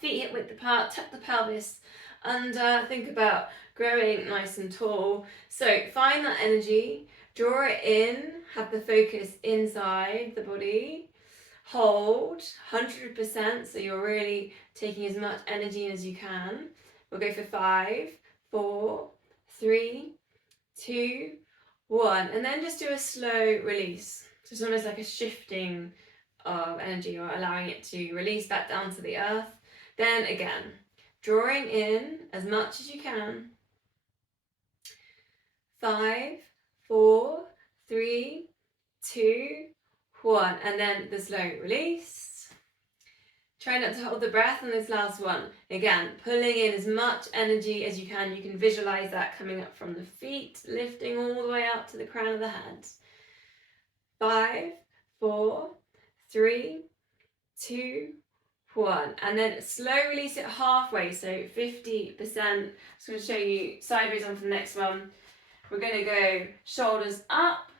Feet hip width apart, tuck the pelvis under, think about growing nice and tall. So find that energy, draw it in, have the focus inside the body, hold 100%, so you're really taking as much energy as you can. We'll go for 5, 4, 3, 2, 1, and then just do a slow release. So it's almost like a shifting of energy, or allowing it to release back down to the earth. Then again, drawing in as much as you can. 5, 4, 3, 2, 1, and then the slow release. Try not to hold the breath on this last one. Again, pulling in as much energy as you can. You can visualize that coming up from the feet, lifting all the way up to the crown of the head. 5, 4, 3, 2, 1, and then slow release it halfway, so 50%. I'm just going to show you sideways on for the next one. We're going to go shoulders up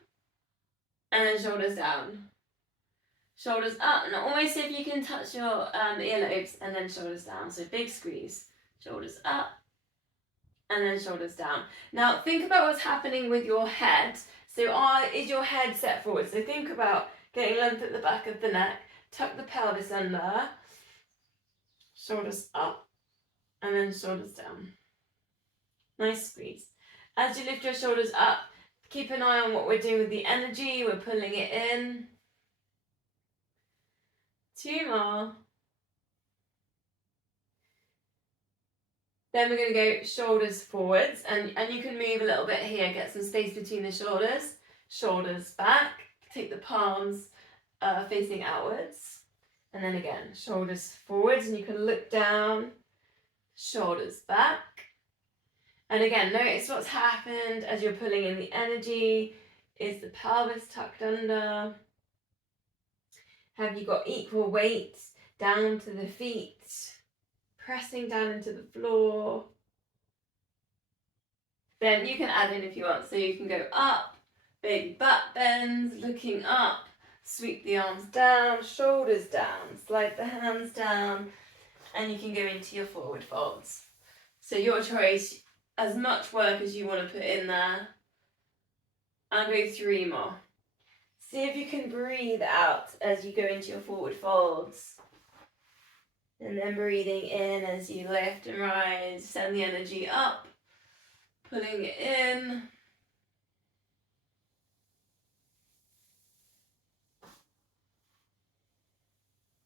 and then shoulders down. Shoulders up, and always see if you can touch your earlobes, and then shoulders down. So big squeeze, shoulders up and then shoulders down. Now think about what's happening with your head. So is your head set forward? So think about getting length at the back of the neck, tuck the pelvis under, shoulders up and then shoulders down. Nice squeeze. As you lift your shoulders up, keep an eye on what we're doing with the energy. We're pulling it in. 2 more. Then we're going to go shoulders forwards, and you can move a little bit here, get some space between the shoulders. Shoulders back, take the palms facing outwards. And then again, shoulders forwards, and you can look down, shoulders back. And again, notice what's happened as you're pulling in the energy. Is the pelvis tucked under? Have you got equal weight down to the feet? Pressing down into the floor. Then you can add in if you want. So you can go up, baby butt bends, looking up, sweep the arms down, shoulders down, slide the hands down, and you can go into your forward folds. So your choice, as much work as you want to put in there. I'll go 3 more. See if you can breathe out as you go into your forward folds. And then breathing in as you lift and rise, send the energy up, pulling it in.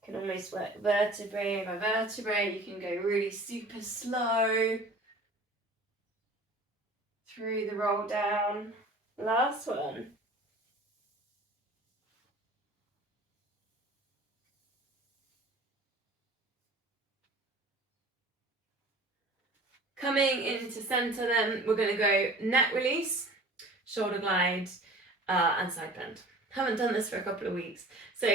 You can almost work vertebrae by vertebrae. You can go really super slow through the roll down. Last one. Coming into center, then we're going to go neck release, shoulder glide, and side bend. Haven't done this for a couple of weeks, so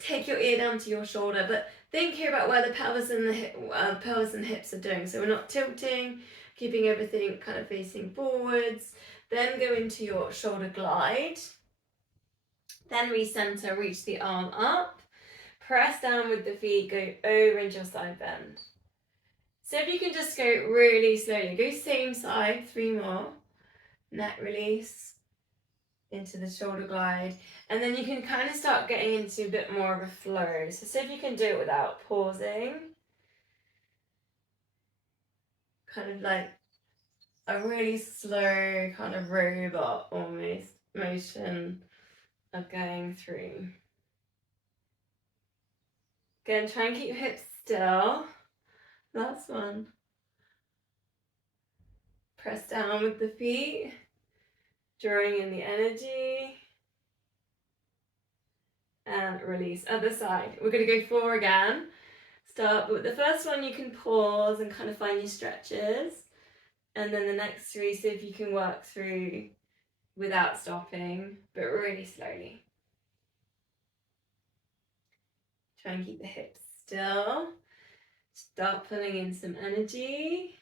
take your ear down to your shoulder, but think here about where the pelvis and the pelvis and hips are doing. So we're not tilting, keeping everything kind of facing forwards. Then go into your shoulder glide. Then recenter, reach the arm up, press down with the feet, go over into your side bend. So if you can just go really slowly, go same side, 3 more. Neck release into the shoulder glide. And then you can kind of start getting into a bit more of a flow. So see if you can do it without pausing. Kind of like a really slow kind of robot almost motion of going through. Again, try and keep your hips still. Last one. Press down with the feet, drawing in the energy. And release. Other side. We're going to go 4 again. Start with the first one, you can pause and kind of find your stretches. And then the next 3, see if you can work through without stopping, but really slowly. Try and keep the hips still. Start pulling in some energy.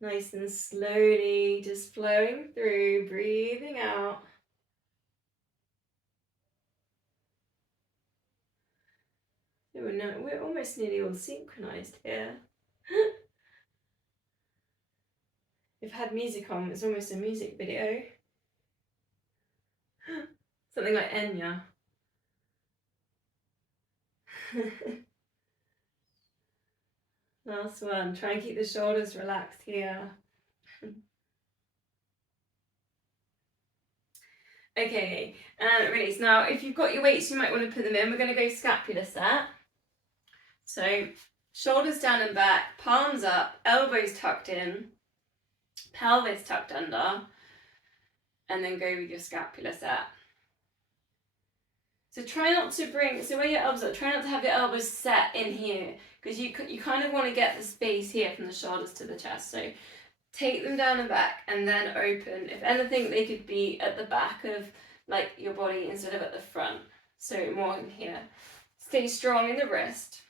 Nice and slowly, just flowing through, breathing out. We're almost nearly all synchronized here. We've had music on, it's almost a music video. Something like Enya. Last one. Try and keep the shoulders relaxed here. Okay, and release. Now, if you've got your weights, you might want to put them in. We're going to go scapular set. So, shoulders down and back, palms up, elbows tucked in, pelvis tucked under, and then go with your scapular set. So try not to bring, so where your elbows are, try not to have your elbows set in here, because you kind of want to get the space here from the shoulders to the chest. So take them down and back and then open. If anything, they could be at the back of like your body instead of at the front. So more in here. Stay strong in the wrist.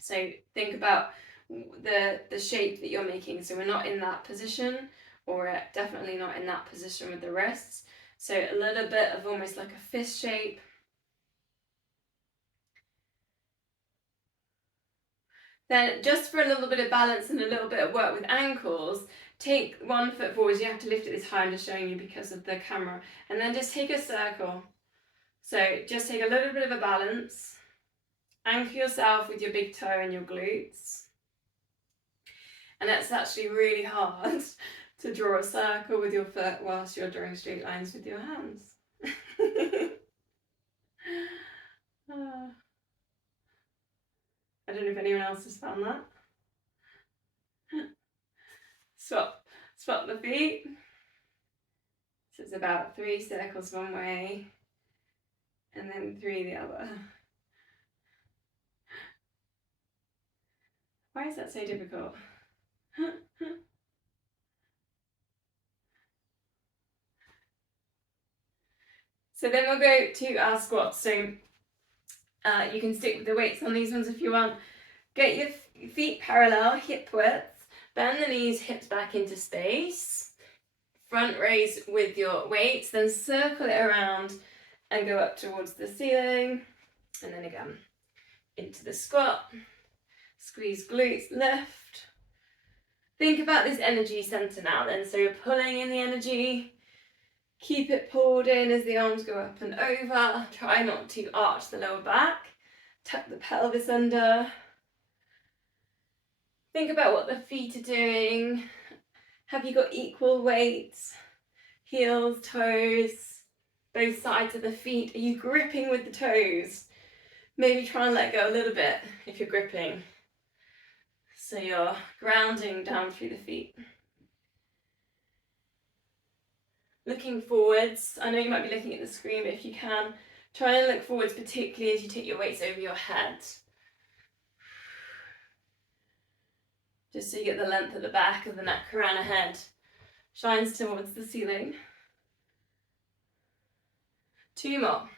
So think about the shape that you're making. So we're not in that position, or we're definitely not in that position with the wrists. So a little bit of almost like a fist shape. Then just for a little bit of balance and a little bit of work with ankles, take 1 foot forward. You have to lift it this high, I'm just showing you because of the camera. And then just take a circle. So just take a little bit of a balance. Anchor yourself with your big toe and your glutes. And that's actually really hard to draw a circle with your foot whilst you're drawing straight lines with your hands. I don't know if anyone else has found that. Swap the feet. So it's about 3 circles one way and then 3 the other. Why is that so difficult? So then we'll go to our squats. So you can stick with the weights on these ones if you want. Get your feet parallel, hip width. Bend the knees, hips back into space. Front raise with your weights. Then circle it around and go up towards the ceiling. And then again, into the squat. Squeeze glutes, lift. Think about this energy center now then. So you're pulling in the energy. Keep it pulled in as the arms go up and over. Try not to arch the lower back. Tuck the pelvis under. Think about what the feet are doing. Have you got equal weights? Heels, toes, both sides of the feet. Are you gripping with the toes? Maybe try and let go a little bit if you're gripping. So you're grounding down through the feet. Looking forwards. I know you might be looking at the screen, but if you can, try and look forwards, particularly as you take your weights over your head. Just so you get the length at the back of the neck around the head. Shines towards the ceiling. 2 more.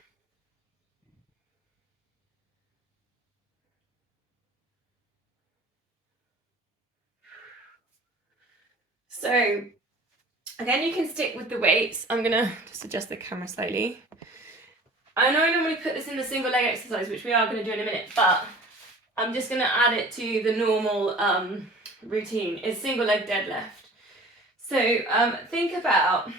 So, again, you can stick with the weights. I'm going to just adjust the camera slightly. I know I normally put this in the single leg exercise, which we are going to do in a minute, but I'm just going to add it to the normal routine. It's single leg deadlift. So think about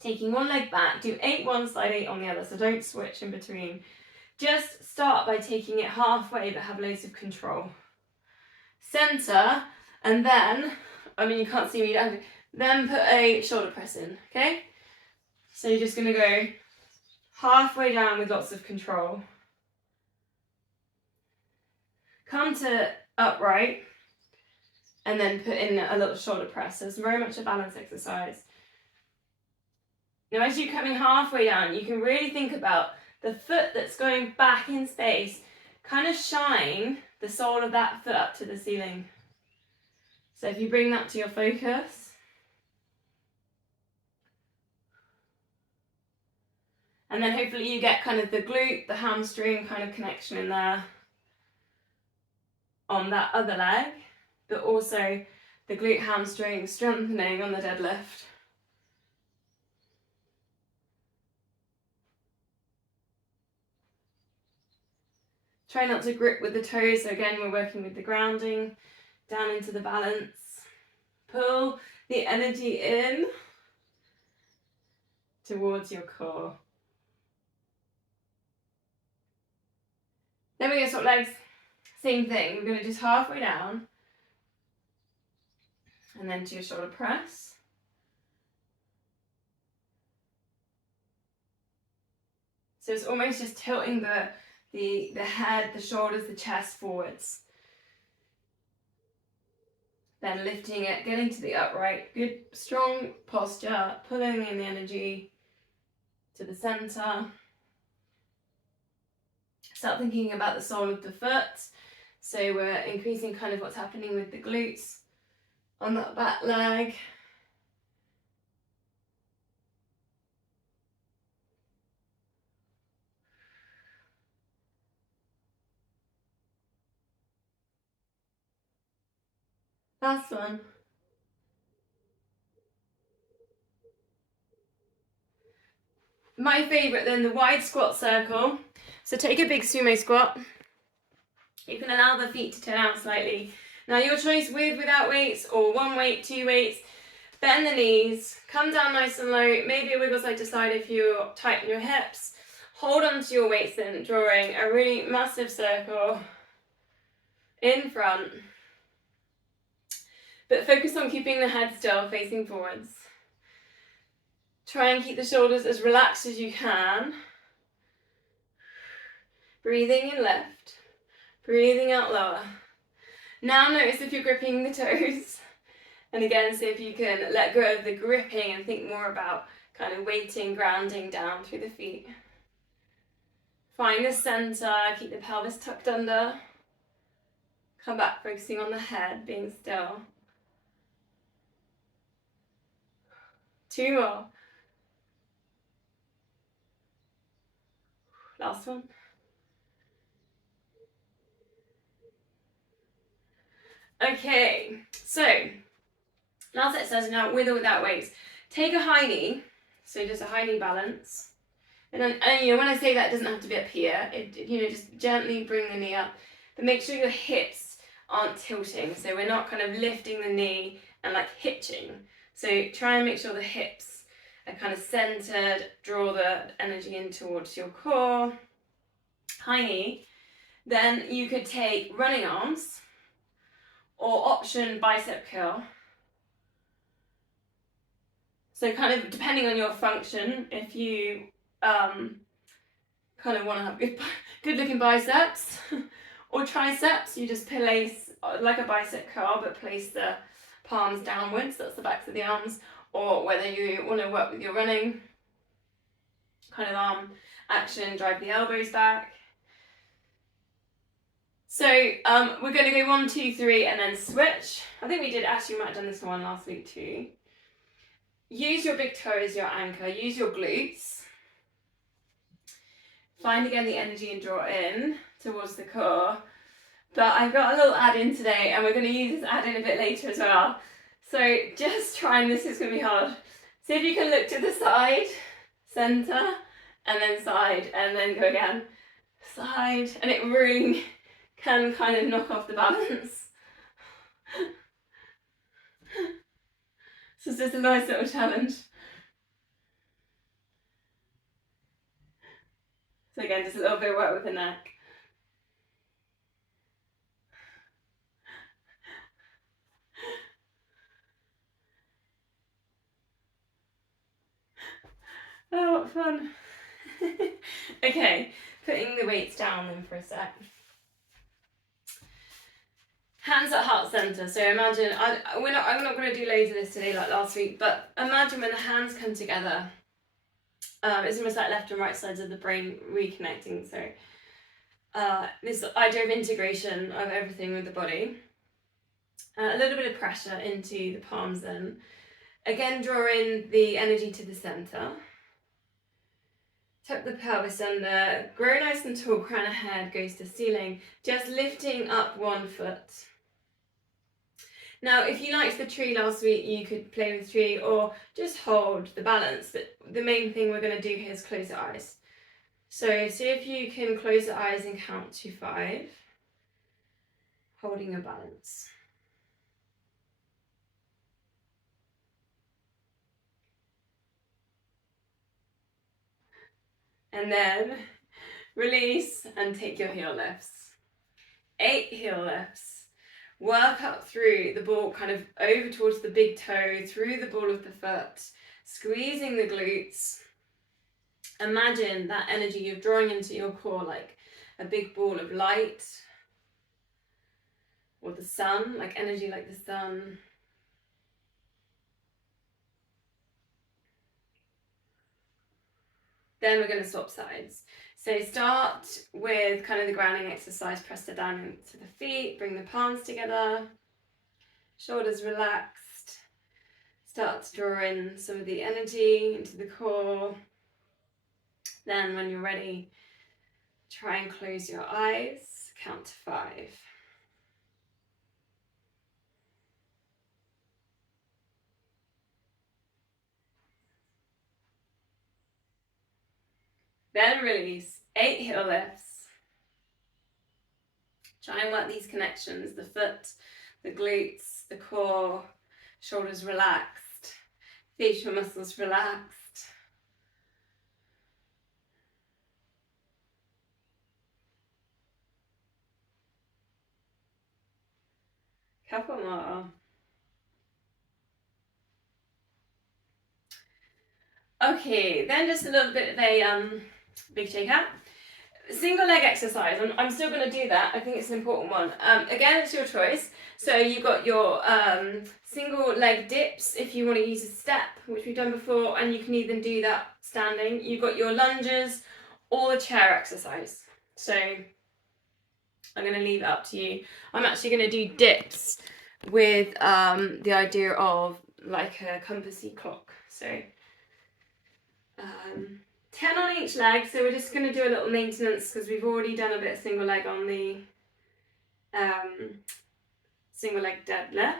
taking one leg back, do 8 one side, 8 on the other, so don't switch in between. Just start by taking it halfway, but have loads of control. Center, and then, I mean, you can't see me, then put a shoulder press in, okay? So you're just going to go halfway down with lots of control. Come to upright, and then put in a little shoulder press. So it's very much a balance exercise. Now, as you're coming halfway down, you can really think about the foot that's going back in space. Kind of shine the sole of that foot up to the ceiling. So if you bring that to your focus. And then hopefully you get kind of the glute, the hamstring kind of connection in there on that other leg, but also the glute hamstring strengthening on the deadlift. Try not to grip with the toes, so again we're working with the grounding, down into the balance. Pull the energy in towards your core. Then we're going to swap legs, same thing, we're going to just halfway down, and then to your shoulder press. So it's almost just tilting the head, the shoulders, the chest forwards. Then lifting it, getting to the upright, good strong posture, pulling in the energy to the center. Start thinking about the sole of the foot. So we're increasing kind of what's happening with the glutes on that back leg. Last one. My favourite then, the wide squat circle. So take a big sumo squat. You can allow the feet to turn out slightly. Now your choice with, without weights, or one weight, two weights. Bend the knees, come down nice and low, maybe a wiggle side to side if you tighten your hips. Hold on to your weights then, drawing a really massive circle in front. But focus on keeping the head still, facing forwards. Try and keep the shoulders as relaxed as you can. Breathing in lift, breathing out lower. Now notice if you're gripping the toes. And again, see if you can let go of the gripping and think more about kind of weighting, grounding down through the feet. Find the center, keep the pelvis tucked under. Come back, focusing on the head, being still. 2 more. Last one. Okay, so last exercise now, with or without weights. Take a high knee, so just a high knee balance. And then, you know, when I say that, it doesn't have to be up here. Just gently bring the knee up, but make sure your hips aren't tilting. So we're not kind of lifting the knee and like hitching. So try and make sure the hips are kind of centered. Draw the energy in towards your core. High knee. Then you could take running arms, or option bicep curl. So kind of depending on your function, if you kind of want to have good looking biceps or triceps, you just place like a bicep curl but place the palms downwards, that's the backs of the arms. Or whether you want to work with your running kind of arm action, drive the elbows back. So we're going to go 1, 2, 3 and then switch. I think we might have done this one last week too. Use your big toe as your anchor, use your glutes. Find again the energy and draw in towards the core. But I've got a little add-in today and we're going to use this add-in a bit later as well. So just try, and this is going to be hard. See if you can look to the side, center, and then side, and then go again. Side, and it really can kind of knock off the balance. So it's just a nice little challenge. So again, just a little bit of work with the neck. Oh, what fun. Okay, putting the weights down then for a sec. Hands at heart center. So imagine, I'm not going to do loads of this today like last week, but imagine when the hands come together. It's almost like left and right sides of the brain reconnecting. So this idea of integration of everything with the body. A little bit of pressure into the palms then. Again, draw in the energy to the center. Tuck the pelvis under, grow nice and tall, crown of head goes to ceiling, just lifting up one foot. Now, if you liked the tree last week, you could play with tree or just hold the balance, but the main thing we're going to do here is close your eyes. So see if you can close your eyes and count to 5, holding your balance. And then release and take your heel lifts. 8 heel lifts. Work up through the ball, kind of over towards the big toe, through the ball of the foot, squeezing the glutes. Imagine that energy you're drawing into your core like a big ball of light, or the sun, like energy like the sun. Then we're going to swap sides. So start with kind of the grounding exercise, press it down into the feet, bring the palms together, shoulders relaxed. Start to draw in some of the energy into the core. Then when you're ready, try and close your eyes, count to 5. Then release, 8 heel lifts. Try and work these connections, the foot, the glutes, the core, shoulders relaxed, facial muscles relaxed. Couple more. Okay, then just a little bit of a big shake out. Single leg exercise. I'm still going to do that. I think it's an important one. Again, it's your choice. So you've got your single leg dips if you want to use a step, which we've done before, and you can either do that standing. You've got your lunges or the chair exercise. So I'm going to leave it up to you. I'm actually going to do dips with the idea of like a compassy clock. So 10 on each leg, so we're just going to do a little maintenance because we've already done a bit of single leg on the single leg deadlift.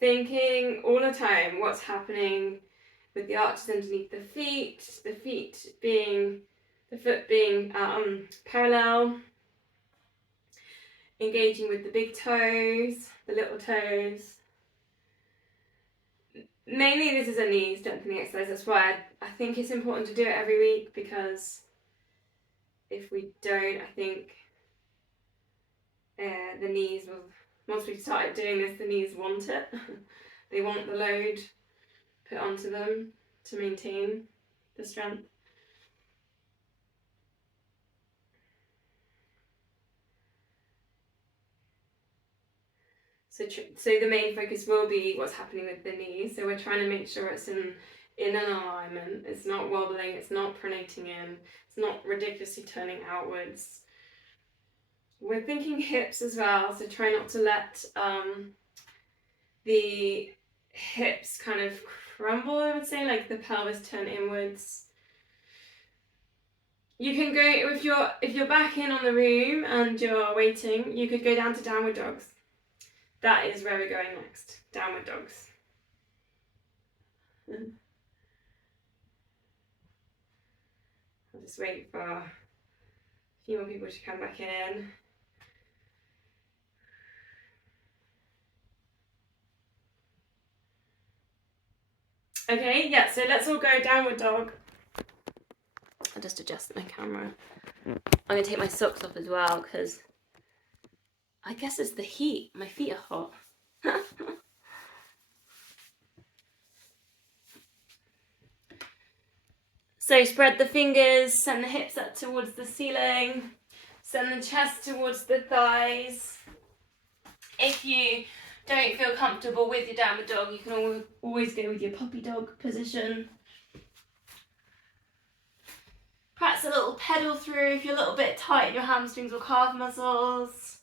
Thinking all the time what's happening with the arches underneath the foot being parallel, engaging with the big toes, the little toes. Mainly this is a knee strengthening exercise, that's why I think it's important to do it every week, because if we don't, I think the knees will, once we've started doing this, the knees want it. They want the load put onto them to maintain the strength. So the main focus will be what's happening with the knees. So we're trying to make sure it's in an alignment. It's not wobbling, it's not pronating in, it's not ridiculously turning outwards. We're thinking hips as well, so try not to let the hips kind of crumble, I would say, like the pelvis turn inwards. You can go, if you're back in on the room and you're waiting, you could go down to downward dogs. That is where we're going next, downward dogs. I'll just wait for a few more people to come back in. Okay, yeah, so let's all go downward dog. I'll just adjust my camera. I'm going to take my socks off as well, because I guess it's the heat. My feet are hot. So spread the fingers, send the hips up towards the ceiling, send the chest towards the thighs. If you don't feel comfortable with your downward dog, you can always go with your puppy dog position. Practice a little pedal through if you're a little bit tight in your hamstrings or calf muscles.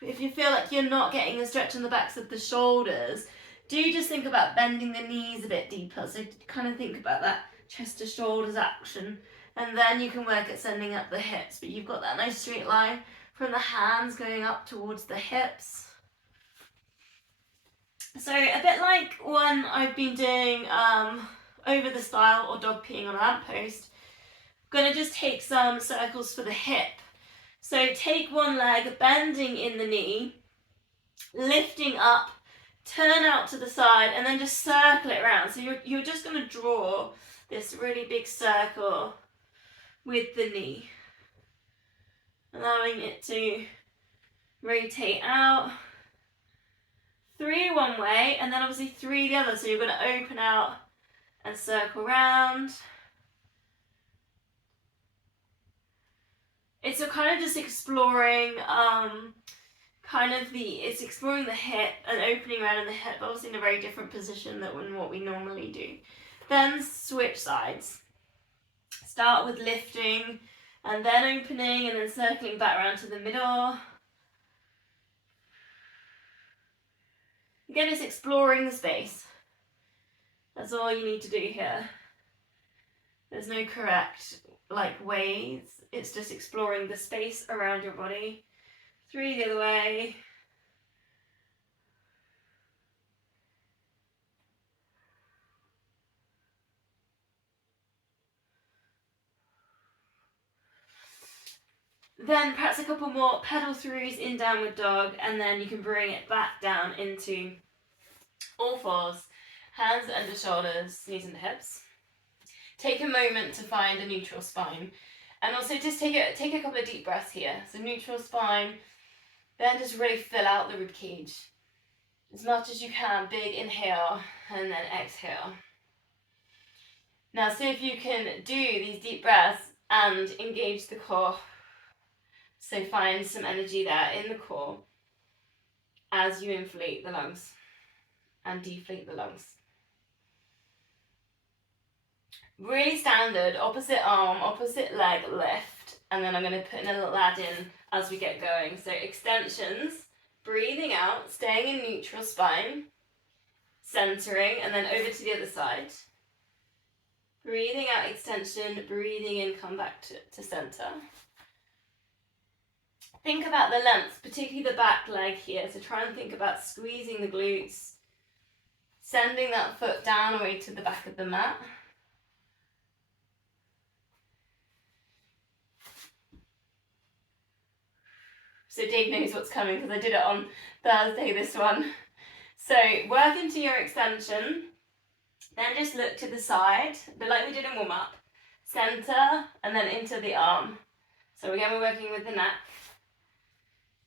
If you feel like you're not getting a stretch on the backs of the shoulders, do just think about bending the knees a bit deeper. So kind of think about that chest to shoulders action, and then you can work at sending up the hips, but you've got that nice straight line from the hands going up towards the hips. So a bit like one I've been doing over the stile or dog peeing on a lamppost, I'm going to just take some circles for the hip. So take one leg, bending in the knee, lifting up, turn out to the side, and then just circle it around. So you're just going to draw this really big circle with the knee, allowing it to rotate out. 3 one way, and then obviously 3 the other. So you're going to open out and circle round. It's a kind of just exploring it's exploring the hip and opening around in the hip, obviously in a very different position than what we normally do. Then switch sides. Start with lifting and then opening and then circling back around to the middle. Again, it's exploring the space. That's all you need to do here. There's no correct ways. It's just exploring the space around your body. 3 the other way. Then perhaps a couple more pedal throughs in downward dog, and then you can bring it back down into all fours, hands under shoulders, knees and hips. Take a moment to find a neutral spine, and also just take a couple of deep breaths here. So neutral spine, then just really fill out the rib cage as much as you can. Big inhale and then exhale. Now see if you can do these deep breaths and engage the core. So find some energy there in the core as you inflate the lungs and deflate the lungs. Really standard, opposite arm, opposite leg lift, and then I'm going to put in a little add in as we get going. So extensions, breathing out, staying in neutral spine, centering, and then over to the other side. Breathing out, extension, breathing in, come back to center. Think about the length, particularly the back leg here. So try and think about squeezing the glutes, sending that foot down away to the back of the mat. So Dave knows what's coming because I did it on Thursday, this one. So work into your extension, then just look to the side, a bit like we did in warm up. Center and then into the arm. So again, we're working with the neck.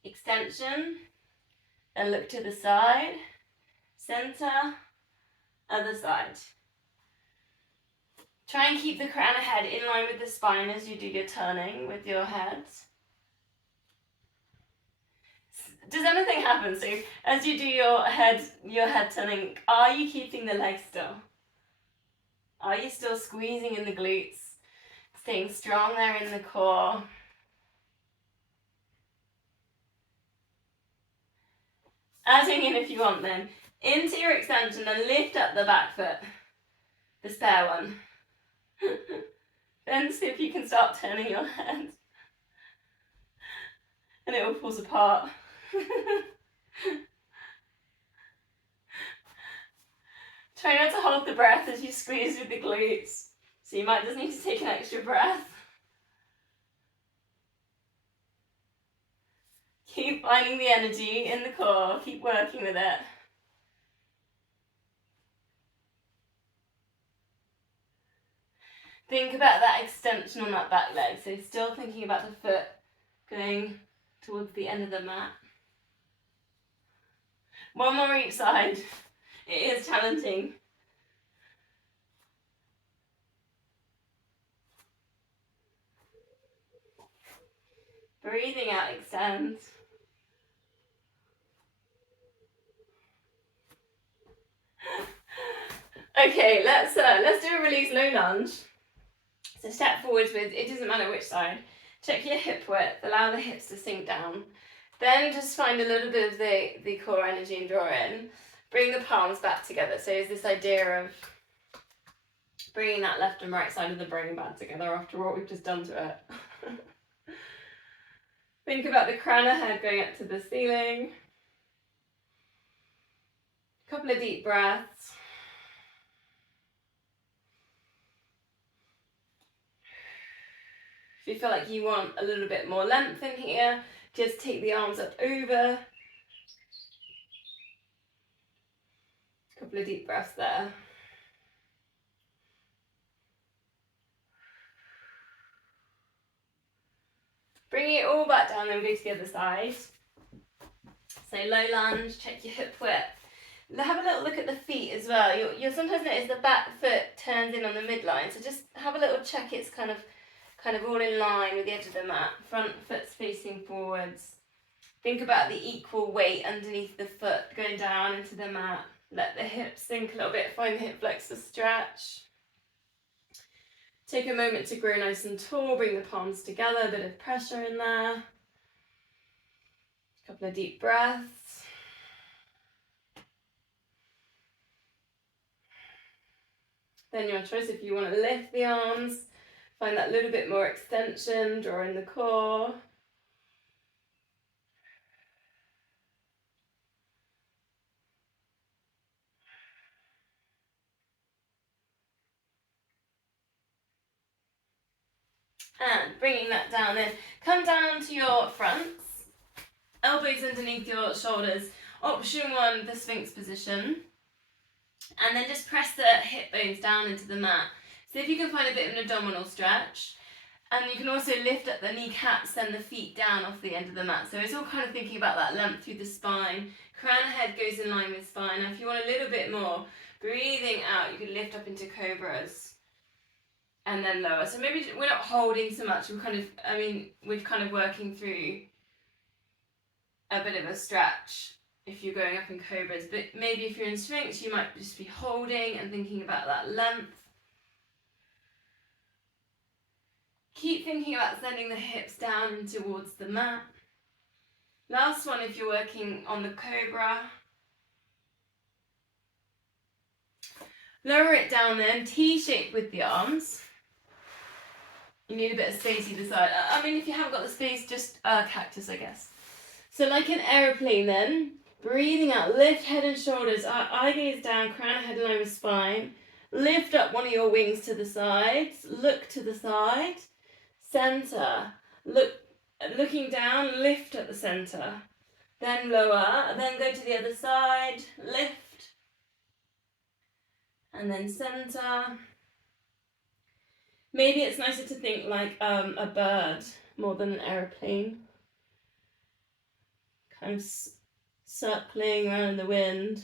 Extension, then look to the side, center, other side. Try and keep the crown of head in line with the spine as you do your turning with your head. Does anything happen? So as you do your head turning, are you keeping the legs still? Are you still squeezing in the glutes? Staying strong there in the core. Adding in if you want then. Into your extension, then lift up the back foot. The spare one. Then see if you can start turning your head. And it will fall apart. Try not to hold the breath as you squeeze with the glutes. So you might just need to take an extra breath. Keep finding the energy in the core, keep working with it. Think about that extension on that back leg. So still thinking about the foot going towards the end of the mat. One more each side. It is challenging. Breathing out, extend. Okay, let's do a release low lunge. So step forwards with, it doesn't matter which side. Check your hip width, allow the hips to sink down. Then just find a little bit of the core energy and draw in. Bring the palms back together. So it's this idea of bringing that left and right side of the brain back together after what we've just done to it. Think about the crown of head going up to the ceiling. Couple of deep breaths. If you feel like you want a little bit more length in here, just take the arms up over. Couple of deep breaths there. Bring it all back down, then we'll go to the other side. So low lunge, check your hip width. Have a little look at the feet as well. You'll sometimes notice the back foot turns in on the midline, so just have a little check it's kind of all in line with the edge of the mat. Front foot's facing forwards. Think about the equal weight underneath the foot going down into the mat. Let the hips sink a little bit, find the hip flexor stretch. Take a moment to grow nice and tall, bring the palms together, a bit of pressure in there. A couple of deep breaths. Then your choice if you want to lift the arms, find that little bit more extension, draw in the core. And bringing that down, then come down onto your fronts, elbows underneath your shoulders. Option 1, the Sphinx position. And then just press the hip bones down into the mat. So if you can find a bit of an abdominal stretch. And you can also lift up the kneecaps and the feet down off the end of the mat. So it's all kind of thinking about that length through the spine. Crown of head goes in line with spine. Now if you want a little bit more, breathing out, you can lift up into cobras. And then lower. So maybe we're not holding so much. We're kind of working through a bit of a stretch if you're going up in cobras. But maybe if you're in Sphinx, you might just be holding and thinking about that length. Keep thinking about sending the hips down and towards the mat. Last one if you're working on the cobra. Lower it down then, T-shape with the arms. You need a bit of space either side. I mean, if you haven't got the space, just cactus, I guess. So like an aeroplane then, breathing out, lift head and shoulders, eye gaze down, crown of head in line with spine. Lift up one of your wings to the sides, look to the side, center, looking down, lift at the center. Then lower, then go to the other side, lift, and then center. Maybe it's nicer to think like a bird more than an aeroplane. Kind of circling around in the wind.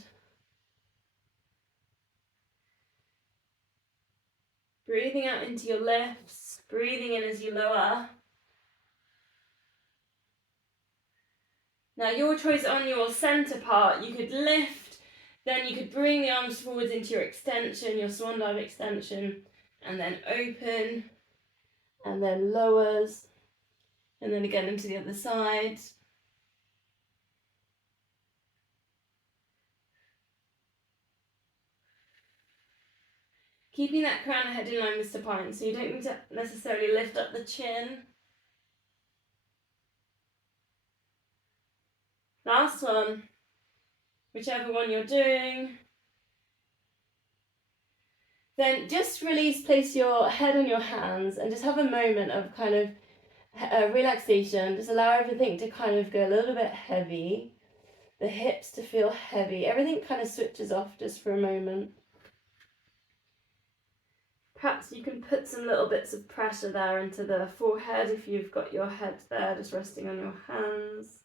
Breathing out into your lifts, breathing in as you lower. Now your choice on your center part, you could lift, then you could bring the arms forwards into your extension, your swan dive extension, and then open, and then lowers, and then again into the other side. Keeping that crown of head in line with supine, so you don't need to necessarily lift up the chin. Last one, whichever one you're doing. Then just release, place your head on your hands and just have a moment of kind of relaxation. Just allow everything to kind of go a little bit heavy, the hips to feel heavy. Everything kind of switches off just for a moment. Perhaps you can put some little bits of pressure there into the forehead if you've got your head there just resting on your hands.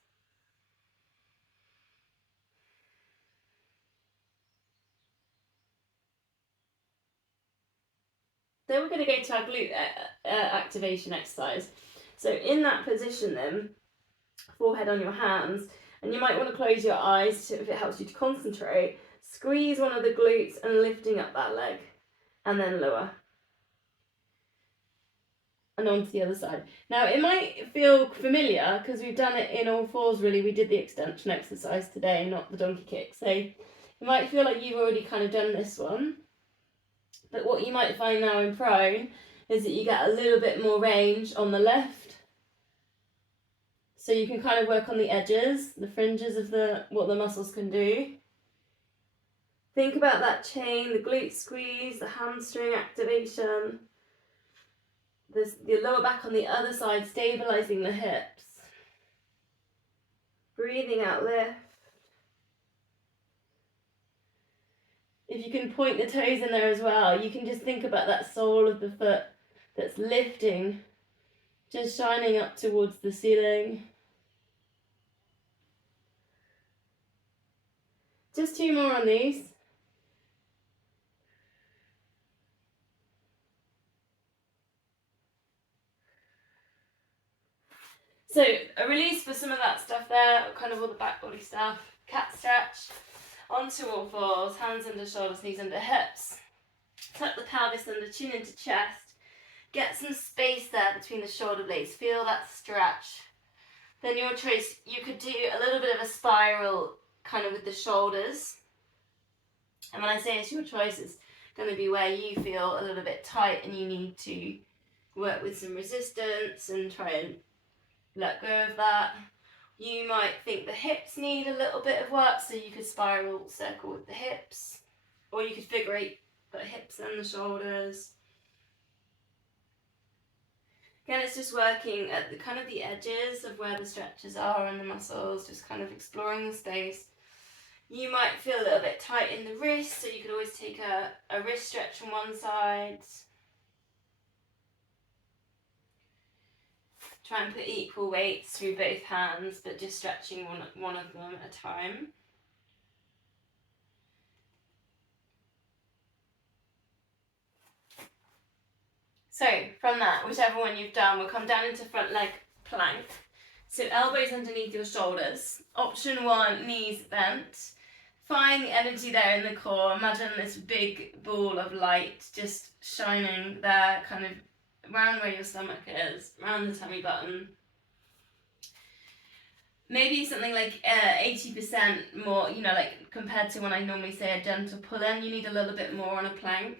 Then we're going to go to our glute activation exercise. So in that position then, forehead on your hands, and you might want to close your eyes if it helps you to concentrate. Squeeze one of the glutes and lifting up that leg, and then lower. And on to the other side. Now it might feel familiar because we've done it in all fours really. We did the extension exercise today, not the donkey kick. So it might feel like you've already kind of done this one. But what you might find now in prone is that you get a little bit more range on the left. So you can kind of work on the edges, the fringes of what the muscles can do. Think about that chain, the glute squeeze, the hamstring activation. There's the lower back on the other side, stabilizing the hips. Breathing out, lift. If you can point the toes in there as well, you can just think about that sole of the foot that's lifting, just shining up towards the ceiling. Just 2 more on these. So a release for some of that stuff there, kind of all the back body stuff. Cat stretch, onto all fours, hands under shoulders, knees under hips. Tuck the pelvis under, chin into chest. Get some space there between the shoulder blades. Feel that stretch. Then your choice, you could do a little bit of a spiral kind of with the shoulders. And when I say it's your choice, it's going to be where you feel a little bit tight and you need to work with some resistance and try and let go of that. You might think the hips need a little bit of work, so you could spiral circle with the hips, or you could figure eight, put hips and the shoulders. Again, it's just working at the kind of the edges of where the stretches are and the muscles, just kind of exploring the space. You might feel a little bit tight in the wrist, so you could always take a wrist stretch from one side. Try and put equal weights through both hands, but just stretching one of them at a time. So from that, whichever one you've done, we'll come down into front leg plank. So elbows underneath your shoulders. Option 1, knees bent. Find the energy there in the core. Imagine this big ball of light just shining there, kind of around where your stomach is, around the tummy button. Maybe something like 80% more, like compared to when I normally say a gentle pull in, you need a little bit more on a plank.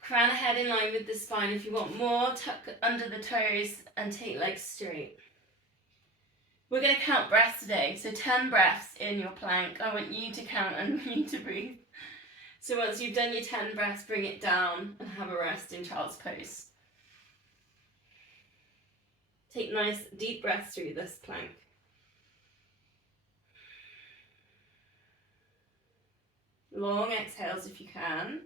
Crown head in line with the spine. If you want more, tuck under the toes and take legs straight. We're going to count breaths today, so 10 breaths in your plank. I want you to count and you to breathe. So once you've done your 10 breaths, bring it down and have a rest in child's pose. Take nice deep breaths through this plank. Long exhales if you can.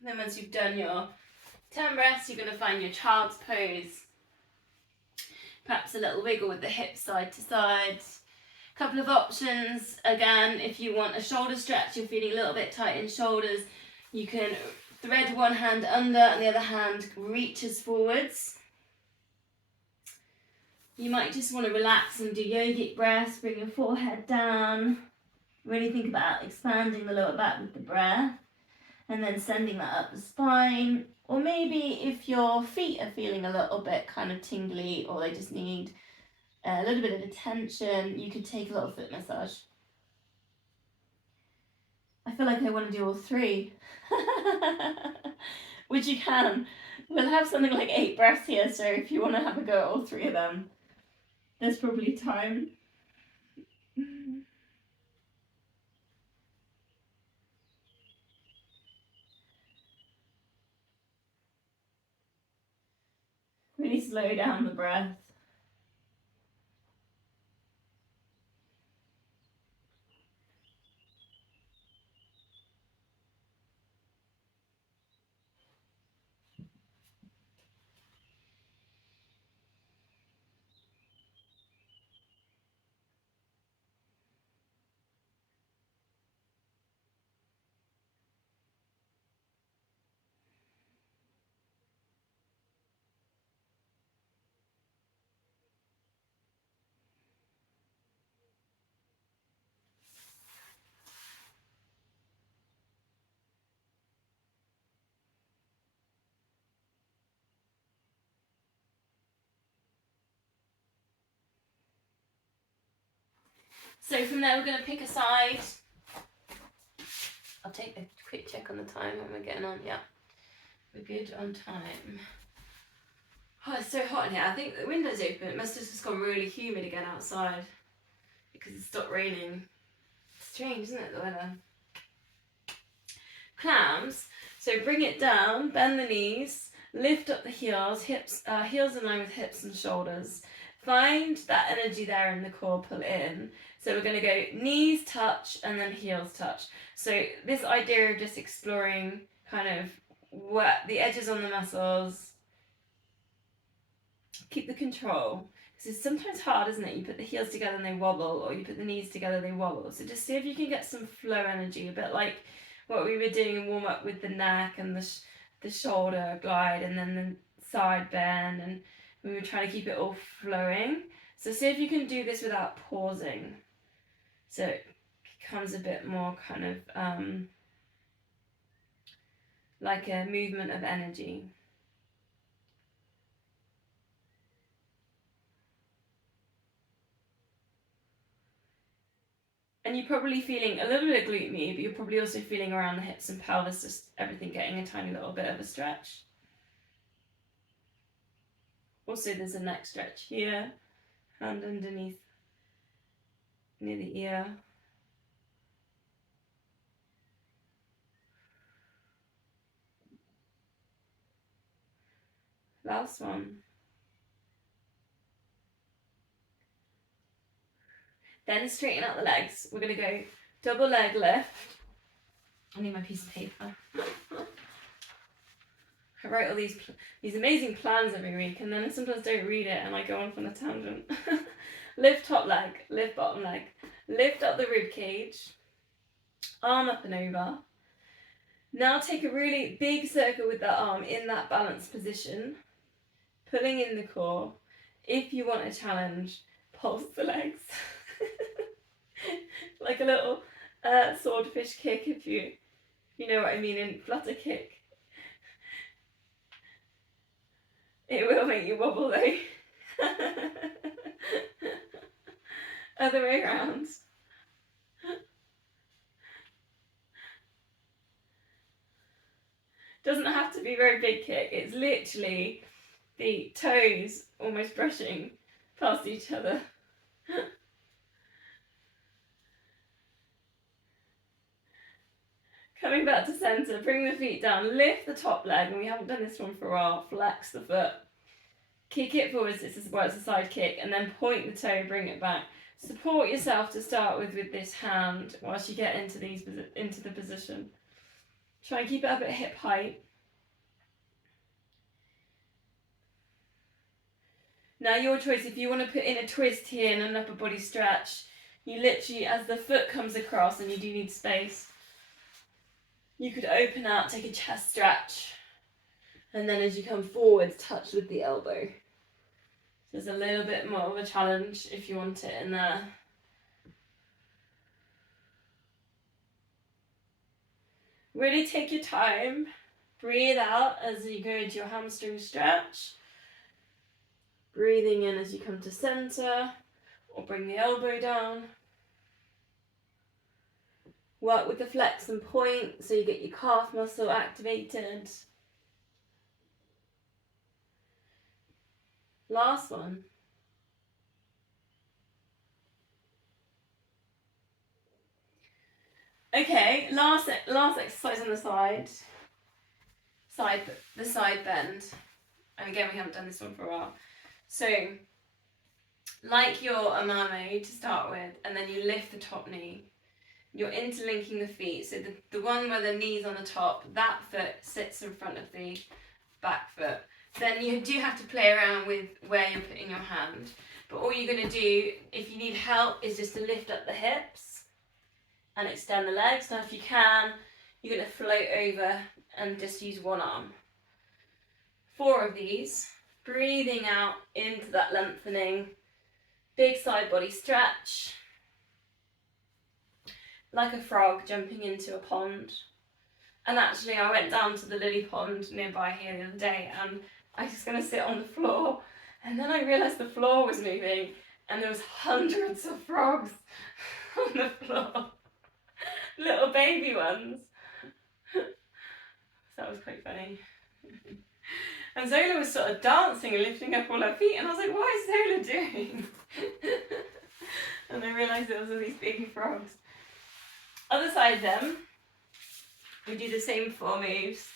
And then once you've done your 10 breaths, you're going to find your child's pose. Perhaps a little wiggle with the hips side to side. A couple of options. Again, if you want a shoulder stretch, you're feeling a little bit tight in shoulders, you can thread one hand under and the other hand reaches forwards. You might just want to relax and do yogic breaths. Bring your forehead down. Really think about expanding the lower back with the breath. And then sending that up the spine. Or maybe if your feet are feeling a little bit kind of tingly or they just need a little bit of attention, you could take a little foot massage. I feel like I want to do all 3. Which you can. We'll have something like 8 breaths here, so if you want to have a go at all 3 of them, there's probably time. Really slow down the breath. So from there we're going to pick a side. I'll take a quick check on the time when we're getting on. Yeah, we're good on time. Oh, it's so hot in here. I think the window's open. It must have just gone really humid again outside because it stopped raining. Strange, isn't it, the weather? Clams. So bring it down, bend the knees, lift up the heels, heels in line with hips and shoulders. Find that energy there in the core, pull it in. So we're going to go knees touch and then heels touch. So this idea of just exploring kind of what the edges on the muscles, keep the control. Because it's sometimes hard, isn't it? You put the heels together and they wobble, or you put the knees together, they wobble. So just see if you can get some flow energy, a bit like what we were doing in warm up with the neck and the shoulder glide and then the side bend, and we were trying to keep it all flowing. So see if you can do this without pausing. So it becomes a bit more kind of like a movement of energy. And you're probably feeling a little bit of glute med, but you're probably also feeling around the hips and pelvis, just everything getting a tiny little bit of a stretch. Also, there's a neck stretch here, hand underneath near the ear. Last one. Then straighten out the legs. We're going to go double leg lift. I need my piece of paper. I write all these amazing plans every week, and then I sometimes don't read it and I go off on a tangent. Lift top leg, lift bottom leg, lift up the rib cage, arm up and over. Now take a really big circle with that arm in that balanced position, pulling in the core. If you want a challenge, pulse the legs. Like a little swordfish kick, if you know what I mean, in flutter kick. It will make you wobble though. Other way around. Doesn't have to be a very big kick. It's literally the toes almost brushing past each other. Coming back to centre, bring the feet down, lift the top leg, and we haven't done this one for a while, flex the foot, kick it forwards, it's a side kick, and then point the toe, bring it back. Support yourself to start with this hand whilst you get into the position. Try and keep it up at hip height. Now your choice, if you want to put in a twist here and an upper body stretch, you literally, as the foot comes across, and you do need space, you could open out, take a chest stretch, and then as you come forward, touch with the elbow. There's a little bit more of a challenge if you want it in there. Really take your time. Breathe out as you go into your hamstring stretch. Breathing in as you come to center, or bring the elbow down. Work with the flex and point so you get your calf muscle activated. Last one. Okay, last exercise on the side. The side bend. And again, we haven't done this one for a while. So, like your amame to start with, and then you lift the top knee. You're interlinking the feet. So the one where the knee's on the top, that foot sits in front of the back foot. Then you do have to play around with where you're putting your hand. But all you're going to do, if you need help, is just to lift up the hips and extend the legs. Now if you can, you're going to float over and just use one arm. 4 of these. Breathing out into that lengthening. Big side body stretch. Like a frog jumping into a pond. And actually I went down to the lily pond nearby here the other day, and I was just going to sit on the floor, and then I realised the floor was moving, and there was hundreds of frogs on the floor. Little baby ones. So that was quite funny. And Zola was sort of dancing and lifting up all her feet, and I was like, what is Zola doing? And I realised it was all these baby frogs. Other side then, we do the same 4 moves.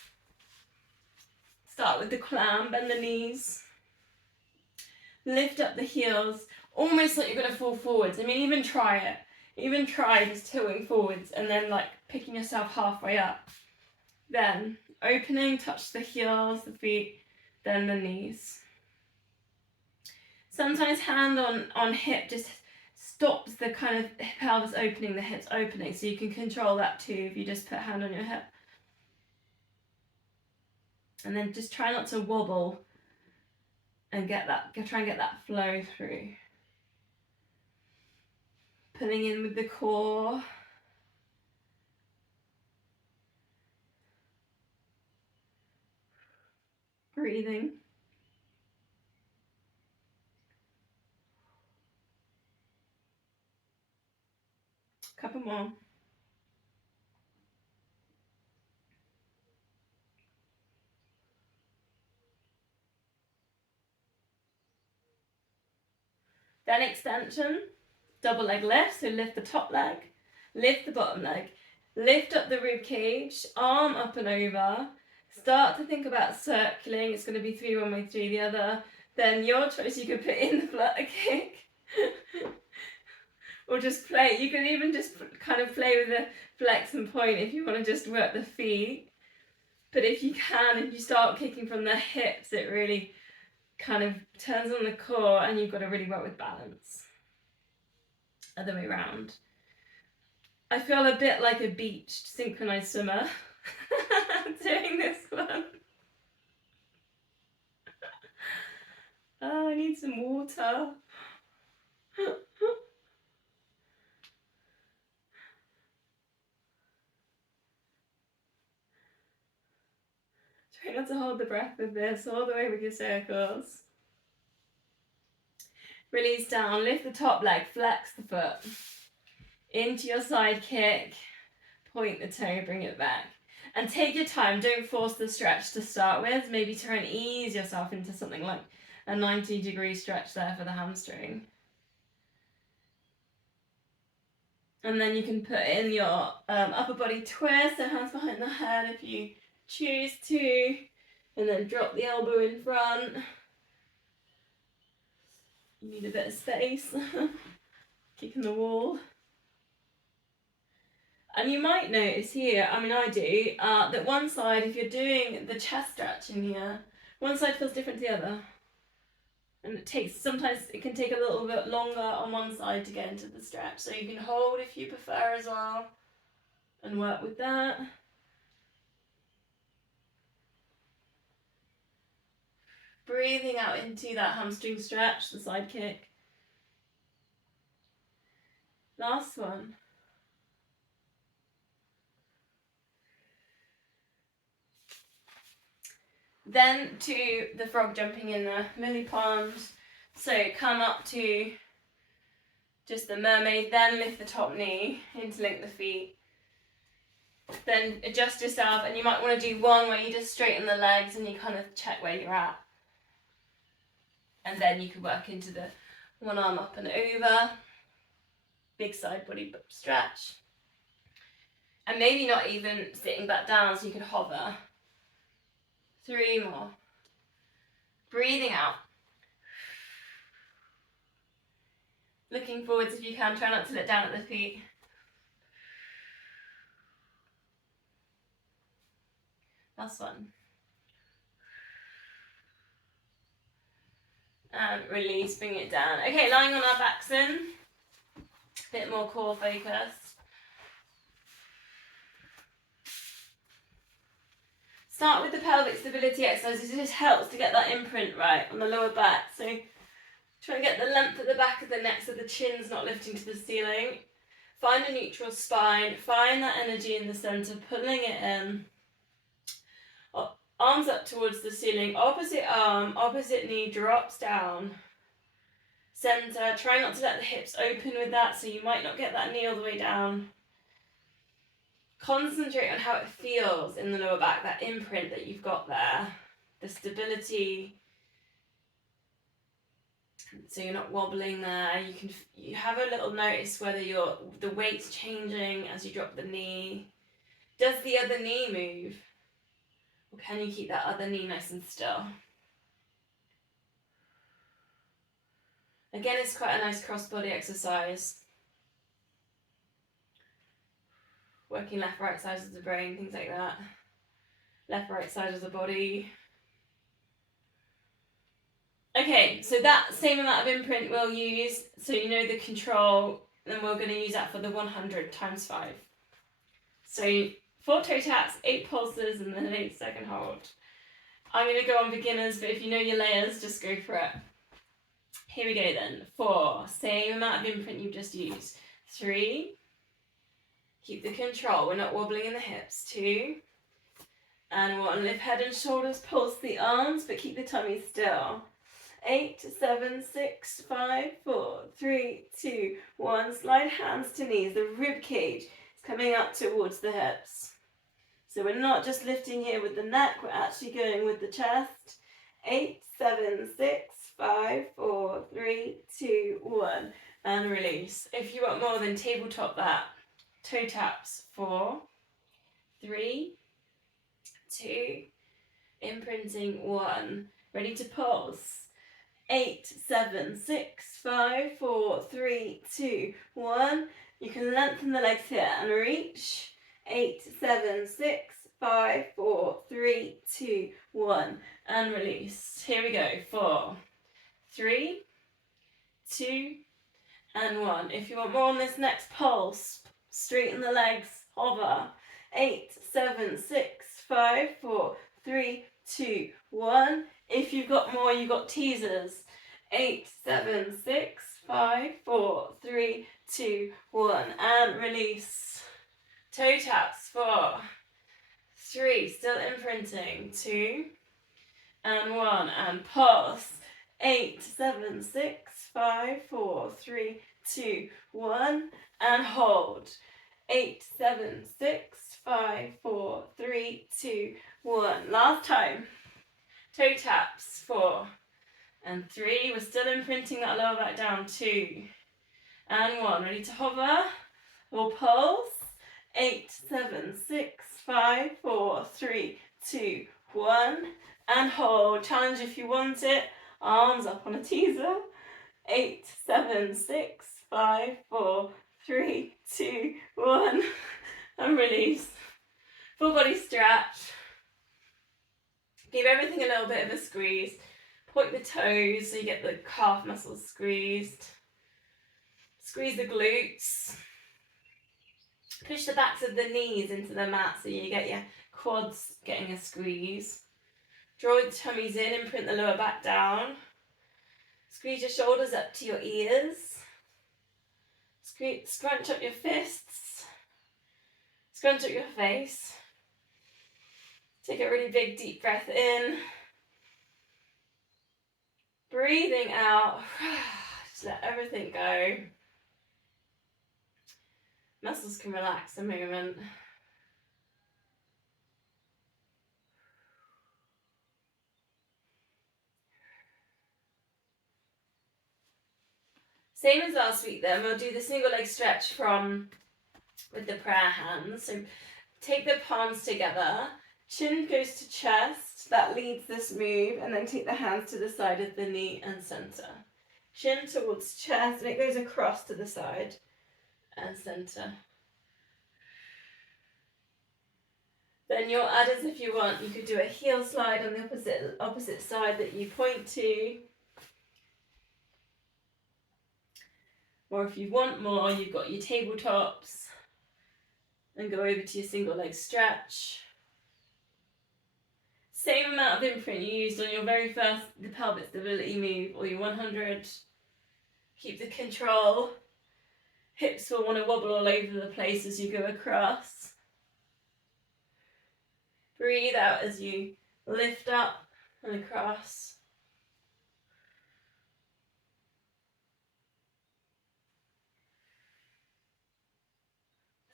Start with the clam, bend the knees. Lift up the heels, almost like you're going to fall forwards. I mean, even try it. Even try just tilting forwards and then like picking yourself halfway up. Then opening, touch the heels, the feet, then the knees. Sometimes hand on hip just stops the kind of pelvis opening, the hips opening, so you can control that too if you just put a hand on your hip. And then just try not to wobble and try and get that flow through. Pulling in with the core. Breathing. Couple more. Then extension, double leg lift, so lift the top leg, lift the bottom leg, lift up the rib cage, arm up and over, start to think about circling, it's going to be 3 one way, 3 the other, then your choice, you could put in the flutter kick, or just play, you can even just kind of play with the flex and point if you want to just work the feet, but if you start kicking from the hips, it really kind of turns on the core and you've got to really work with balance. Other way around. I feel a bit like a beached synchronized swimmer doing this one. Oh, I need some water. Try not to hold the breath with this, all the way with your circles. Release down, lift the top leg, flex the foot. Into your side kick, point the toe, bring it back. And take your time, don't force the stretch to start with. Maybe try and ease yourself into something like a 90-degree stretch there for the hamstring. And then you can put in your upper body twist, so hands behind the head if you choose to. And then drop the elbow in front. You need a bit of space. Kicking the wall. And you might notice here, I mean I do, that one side, if you're doing the chest stretch in here, one side feels different to the other. And sometimes it can take a little bit longer on one side to get into the stretch. So you can hold if you prefer as well, and work with that. Breathing out into that hamstring stretch, the side kick. Last one. Then to the frog jumping in the millipond. So come up to just the mermaid, then lift the top knee, interlink the feet. Then adjust yourself, and you might want to do one where you just straighten the legs and you kind of check where you're at. And then you can work into the one arm up and over. Big side body stretch. And maybe not even sitting back down, so you could hover. 3 more. Breathing out. Looking forwards if you can, try not to look down at the feet. Last one. And release, bring it down. Okay, lying on our backs then. Bit more core focus. Start with the pelvic stability exercises. It just helps to get that imprint right on the lower back. So try and get the length at the back of the neck so the chin's not lifting to the ceiling. Find a neutral spine. Find that energy in the centre, pulling it in. Arms up towards the ceiling. Opposite arm, opposite knee drops down. Center. Try not to let the hips open with that, so you might not get that knee all the way down. Concentrate on how it feels in the lower back, that imprint that you've got there, the stability. So you're not wobbling there. You have a little notice whether the weight's changing as you drop the knee. Does the other knee move? Or can you keep that other knee nice and still? Again, it's quite a nice cross-body exercise. Working left, right sides of the brain, things like that. Left, right side of the body. Okay, so that same amount of imprint we'll use, so you know the control, then we're going to use that for the 100 times 5. So 4 toe taps, 8 pulses, and then an 8-second hold. I'm going to go on beginners, but if you know your layers, just go for it. Here we go then. 4, same amount of imprint you've just used. 3, keep the control, we're not wobbling in the hips. 2, and 1, lift head and shoulders, pulse the arms, but keep the tummy still. 8, 7, 6, 5, 4, 3, 2, 1. Slide hands to knees. The rib cage is coming up towards the hips. So we're not just lifting here with the neck, we're actually going with the chest. 8, 7, 6, 5, 4, 3, 2, 1. And release. If you want more, then tabletop that. Toe taps. 4, 3, 2, imprinting 1. Ready to pulse. 8, 7, 6, 5, 4, 3, 2, 1. You can lengthen the legs here and reach. 8, 7, 6, 5, 4, 3, 2, 1. And release. Here we go. 4, 3, 2, and 1. If you want more on this next pulse, straighten the legs, hover. 8, 7, 6, 5, 4, 3, 2, 1. If you've got more, you've got teasers. 8, 7, 6, 5, 4, 3, 2, 1. And release. Toe taps. 4, 3, still imprinting. 2, and 1. And pulse. 8, 7, 6, 5, 4, 3, 2, 1. And hold. 8, 7, 6, 5, 4, 3, 2, 1. Last time. Toe taps. 4 and 3. We're still imprinting that lower back down. 2 and 1. Ready to hover. We'll pulse. 8, 7, 6, 5, 4, 3, 2, 1. And hold. Challenge if you want it. Arms up on a teaser. 8, 7, 6, 5, 4, 3, 2, 1. And release. Full body stretch. Give everything a little bit of a squeeze. Point the toes so you get the calf muscles squeezed. Squeeze the glutes. Push the backs of the knees into the mat so you get your quads getting a squeeze. Draw your tummies in, imprint the lower back down. Squeeze your shoulders up to your ears. Scrunch up your fists. Scrunch up your face. Take a really big deep breath in. Breathing out. Just let everything go. Muscles can relax a moment. Same as last week then, we'll do the single leg stretch with the prayer hands. So take the palms together, chin goes to chest, that leads this move, and then take the hands to the side of the knee and center. Chin towards chest, and it goes across to the side and center. Then you'll add as if you want. You could do a heel slide on the opposite side that you point to. Or if you want more, you've got your tabletops. And go over to your single leg stretch. Same amount of imprint you used on your very first, the pelvic stability move, or your 100. Keep the control. Hips will want to wobble all over the place as you go across. Breathe out as you lift up and across.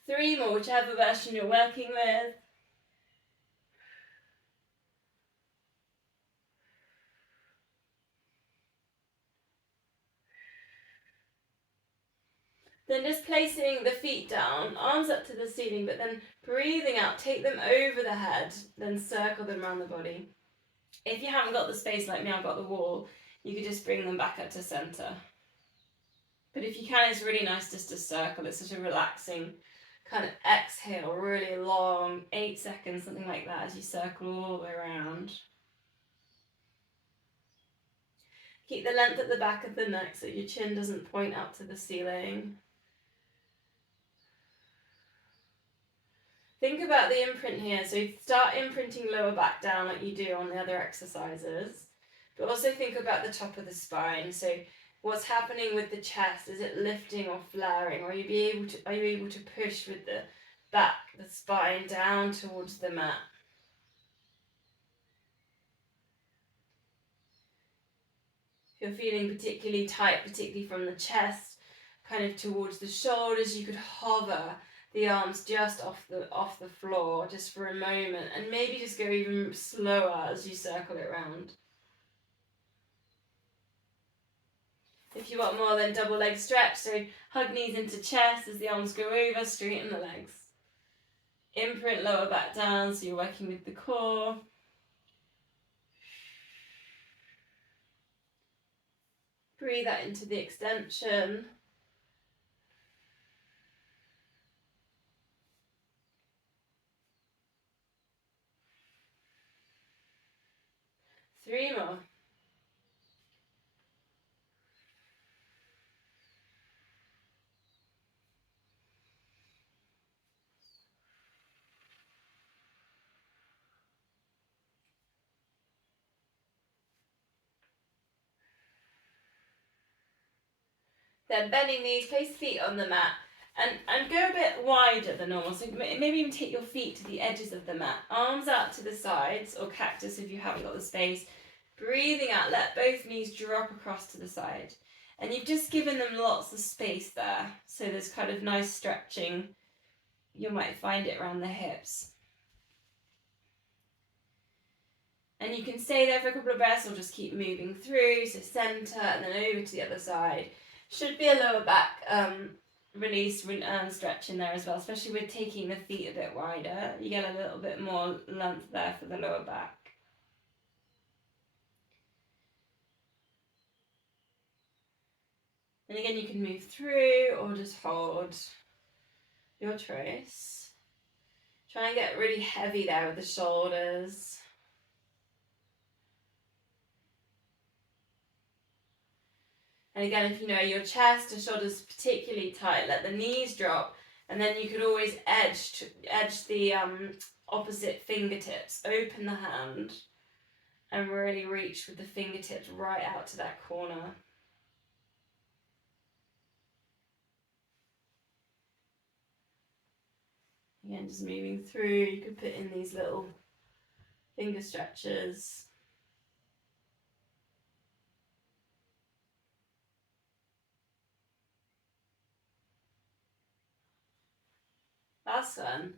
3 more, whichever version you're working with. Then just placing the feet down, arms up to the ceiling, but then breathing out, take them over the head, then circle them around the body. If you haven't got the space like me, I've got the wall, you could just bring them back up to center. But if you can, it's really nice just to circle. It's such a relaxing kind of exhale, really long, 8 seconds, something like that, as you circle all the way around. Keep the length at the back of the neck so your chin doesn't point up to the ceiling. Think about the imprint here. So start imprinting lower back down like you do on the other exercises. But also think about the top of the spine. So what's happening with the chest? Is it lifting or flaring? Or are you able to push with the back, the spine down towards the mat? If you're feeling particularly tight, particularly from the chest, kind of towards the shoulders, you could hover the arms just off the floor just for a moment, and maybe just go even slower as you circle it around. If you want more, then double leg stretch, so hug knees into chest as the arms go over, straighten the legs. Imprint lower back down, so you're working with the core. Breathe out into the extension. Three more. Then bending knees, place feet on the mat, and go a bit wider than normal. So maybe even take your feet to the edges of the mat. Arms out to the sides, or cactus if you haven't got the space. Breathing out, let both knees drop across to the side. And you've just given them lots of space there. So there's kind of nice stretching. You might find it around the hips. And you can stay there for a couple of breaths or just keep moving through. So centre and then over to the other side. Should be a lower back release and stretch in there as well, especially with taking the feet a bit wider. You get a little bit more length there for the lower back. And again, you can move through or just hold. Your choice. Try and get really heavy there with the shoulders. And again, if you know your chest or shoulders particularly tight, let the knees drop. And then you could always edge the opposite fingertips. Open the hand and really reach with the fingertips right out to that corner. Again, just moving through. You could put in these little finger stretches. Last one.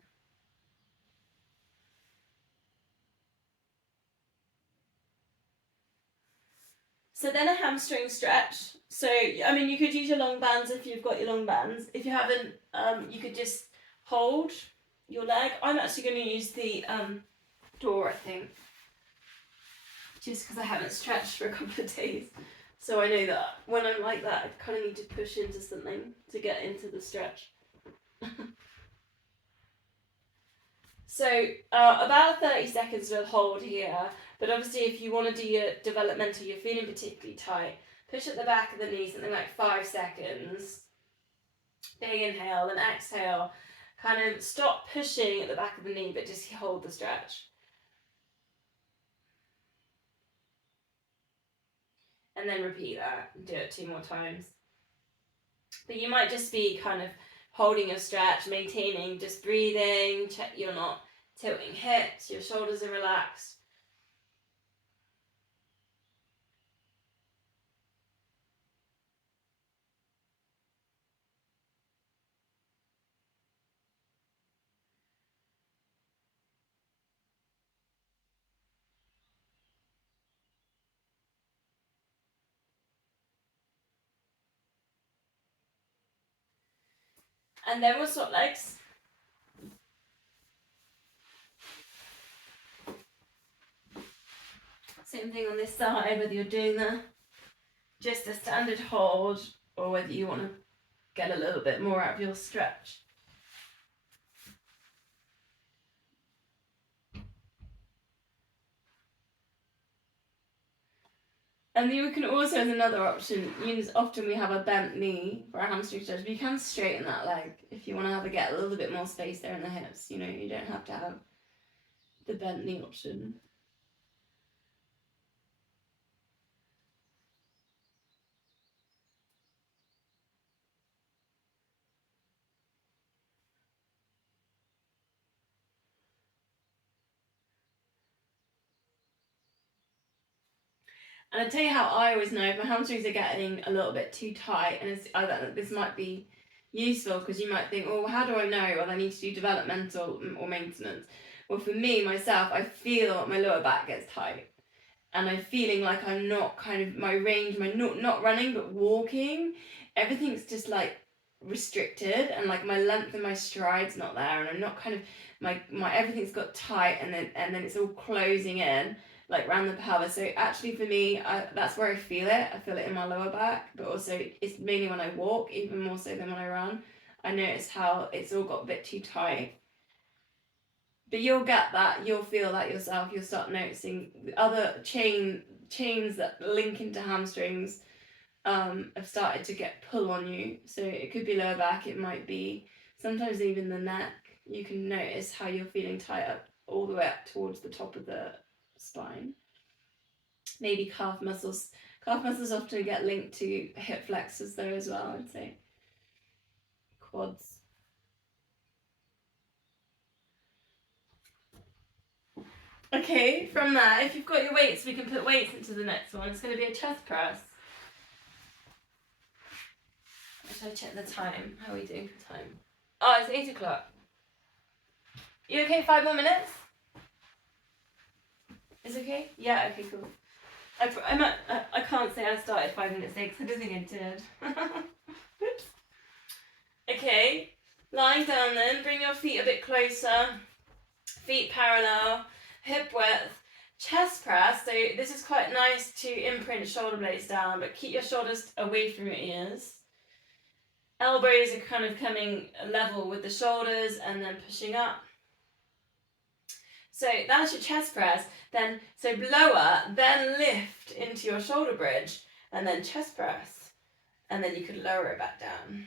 So then a hamstring stretch. So, I mean, you could use your long bands if you've got your long bands. If you haven't, you could just hold your leg. I'm actually going to use the door, I think. Just because I haven't stretched for a couple of days. So I know that when I'm like that, I kind of need to push into something to get into the stretch. So about 30 seconds of hold here, but obviously if you want to do your developmental, you're feeling particularly tight, push at the back of the knee, something like 5 seconds. Big inhale, then exhale. Kind of stop pushing at the back of the knee, but just hold the stretch. And then repeat that, do it 2 more times. But you might just be kind of holding your stretch, maintaining, just breathing, check you're not tilting hips, your shoulders are relaxed. And then we'll swap legs. Same thing on this side, whether you're doing just a standard hold or whether you want to get a little bit more out of your stretch. And you can also, as another option, often we have a bent knee for a hamstring stretch, but you can straighten that leg if you want to get a little bit more space there in the hips. You know, you don't have to have the bent knee option. And I'll tell you how I always know if my hamstrings are getting a little bit too tight, and this might be useful because you might think, oh, how do I know? Well, I need to do developmental or maintenance. Well, for me, myself, I feel my lower back gets tight. And I'm feeling like I'm not kind of, my range, not running, but walking, everything's just like restricted, and like my length and my stride's not there, and I'm not kind of, my everything's got tight, and then it's all closing in, like around the pelvis. So actually for me, that's where I feel it. I feel it in my lower back, but also it's mainly when I walk, even more so than when I run. I notice how it's all got a bit too tight. But you'll get that, you'll feel that yourself, you'll start noticing other chains that link into hamstrings have started to get pull on you. So it could be lower back, it might be sometimes even the neck. You can notice how you're feeling tight up all the way up towards the top of the spine. Maybe calf muscles. Calf muscles often get linked to hip flexors there as well, I'd say. Quads. Okay, from there, if you've got your weights, we can put weights into the next one. It's going to be a chest press. Should I check the time? How are we doing for time? Oh, it's 8 o'clock. You okay? 5 more minutes? Is it okay? Yeah, okay, cool. I can't say I started 5 minutes late because I don't think I did. Oops. Okay, lying down then, bring your feet a bit closer. Feet parallel. Hip width, chest press. So this is quite nice to imprint shoulder blades down, but keep your shoulders away from your ears. Elbows are kind of coming level with the shoulders and then pushing up. So that's your chest press. Then, so lower, then lift into your shoulder bridge, and then chest press. And then you could lower it back down.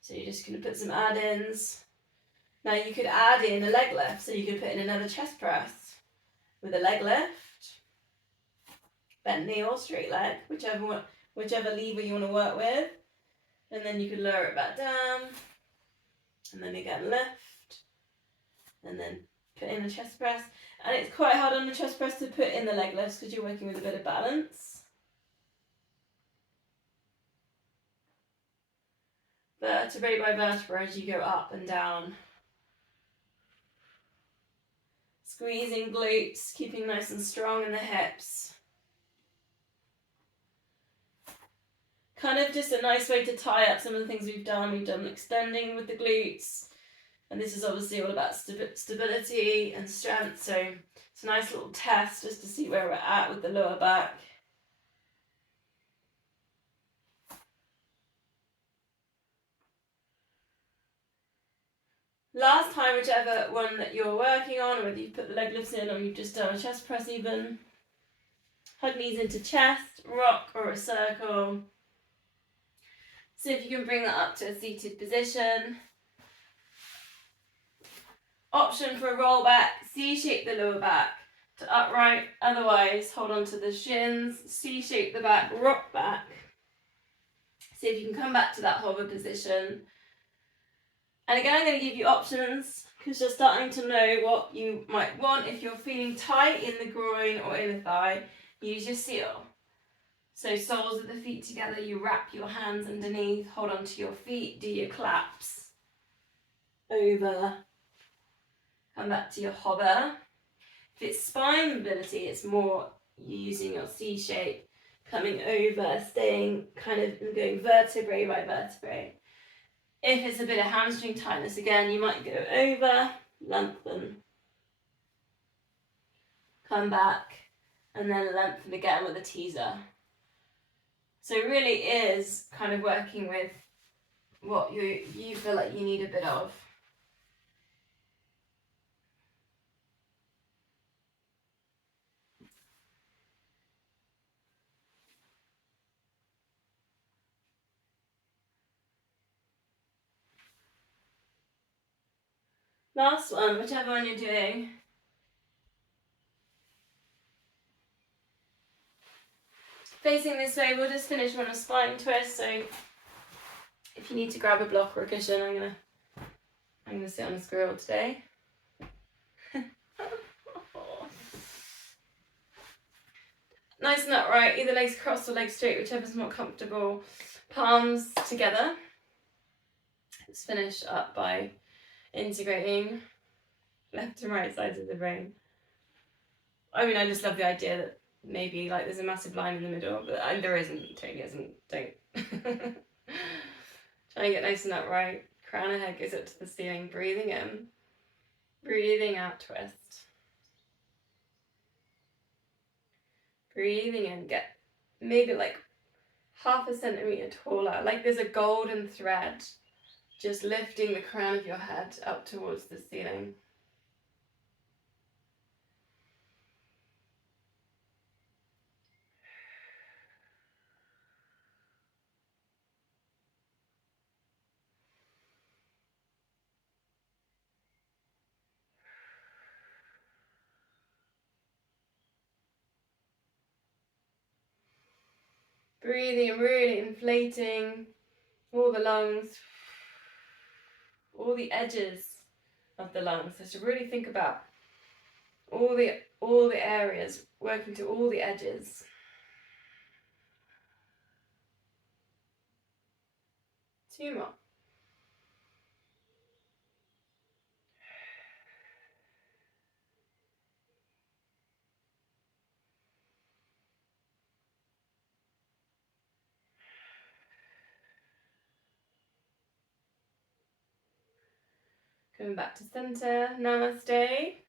So you're just going to put some add-ins. Now you could add in a leg lift, so you could put in another chest press with a leg lift, bent knee or straight leg, whichever lever you want to work with, and then you could lower it back down, and then again lift, and then put in a chest press. And it's quite hard on the chest press to put in the leg lifts because you're working with a bit of balance. Vertebrae by vertebrae as you go up and down. Squeezing glutes, keeping nice and strong in the hips. Kind of just a nice way to tie up some of the things we've done. We've done extending with the glutes. And this is obviously all about stability and strength. So it's a nice little test just to see where we're at with the lower back. Last time, whichever one that you're working on, or whether you've put the leg lifts in or you've just done a chest press even, hug knees into chest, rock or a circle. See if you can bring that up to a seated position. Option for a roll back, C-shape the lower back to upright, otherwise hold on to the shins, C-shape the back, rock back. See if you can come back to that hover position. And again, I'm going to give you options because you're starting to know what you might want. If you're feeling tight in the groin or in the thigh, use your seal. So soles of the feet together, you wrap your hands underneath, hold on to your feet, do your claps. Over. Come back to your hover. If it's spine mobility, it's more using your C shape, coming over, staying kind of going vertebrae by vertebrae. If it's a bit of hamstring tightness again, you might go over, lengthen, come back, and then lengthen again with a teaser. So it really is kind of working with what you feel like you need a bit of. Last one, whichever one you're doing. Facing this way, we'll just finish on a spine twist. So if you need to grab a block or a cushion, I'm gonna sit on a squirrel today. Nice and upright, either legs crossed or legs straight, whichever's more comfortable. Palms together. Let's finish up by integrating left and right sides of the brain. I mean, I just love the idea that maybe like there's a massive line in the middle, but there isn't, totally isn't, don't. Try and get nice and upright. Crown of head goes up to the ceiling, breathing in. Breathing out, twist. Breathing in, get maybe like half a centimetre taller, like there's a golden thread just lifting the crown of your head up towards the ceiling. Breathing and really inflating all the lungs, all the edges of the lungs. So to really think about all the areas, working to all the edges. Two more. Coming back to center, namaste.